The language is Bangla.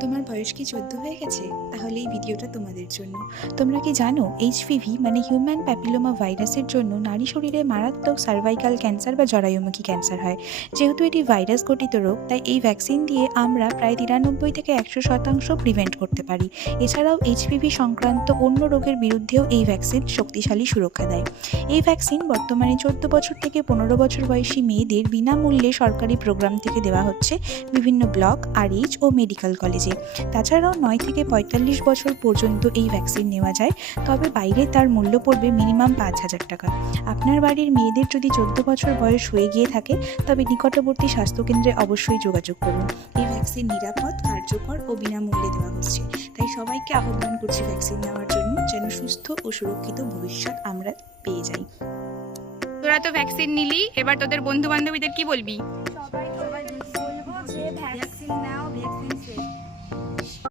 তোমার বয়স কি 14 হয়ে গেছে? তাহলে এই ভিডিওটা তোমাদের জন্য। তোমরা কি জানো এইচপিভি মানে হিউম্যান প্যাপিলোমা ভাইরাসের জন্য নারী শরীরে মারাত্মক সার্ভাইকাল ক্যান্সার বা জরায়ুমুখী ক্যান্সার হয়। যেহেতু এটি ভাইরাস ঘটিত রোগ, তাই এই ভ্যাকসিন দিয়ে আমরা প্রায় 93 থেকে 100% প্রিভেন্ট করতে পারি। এছাড়াও এইচপিভি সংক্রান্ত অন্য রোগের বিরুদ্ধেও এই ভ্যাকসিন শক্তিশালী সুরক্ষা দেয়। এই ভ্যাকসিন বর্তমানে 14 বছর থেকে 15 বছর বয়সী মেয়েদের বিনামূল্যে সরকারি প্রোগ্রাম থেকে দেওয়া হচ্ছে বিভিন্ন ব্লক, আরএইচ ও মেডিকেল কলেজে। তাছাড়াও 9 থেকে 45 বছর পর্যন্ত এই ভ্যাকসিন নেওয়া যায়, তবে বাইরে তার মূল্য পড়বে মিনিমাম 5,000 টাকা। আপনার বাড়ির মেয়েদের যদি 14 বছর বয়স হয়ে গিয়ে থাকে, তবে নিকটবর্তী স্বাস্থ্যকেন্দ্রে অবশ্যই যোগাযোগ করুন। এই ভ্যাকসিন নিরাপদ, কার্যকর ও বিনামূল্যে দেওয়া হচ্ছে, তাই সবাইকে আহ্বান করছি ভ্যাকসিন নেওয়ার জন্য, যেন সুস্থ ও সুরক্ষিত ভবিষ্যৎ আমরা পেয়ে যাই। তোরা তো ভ্যাকসিন নিলি, এবার তোদের বন্ধু বান্ধবীদের কি বলবি? সবাই বলবো যে ভ্যাকসিন নাও।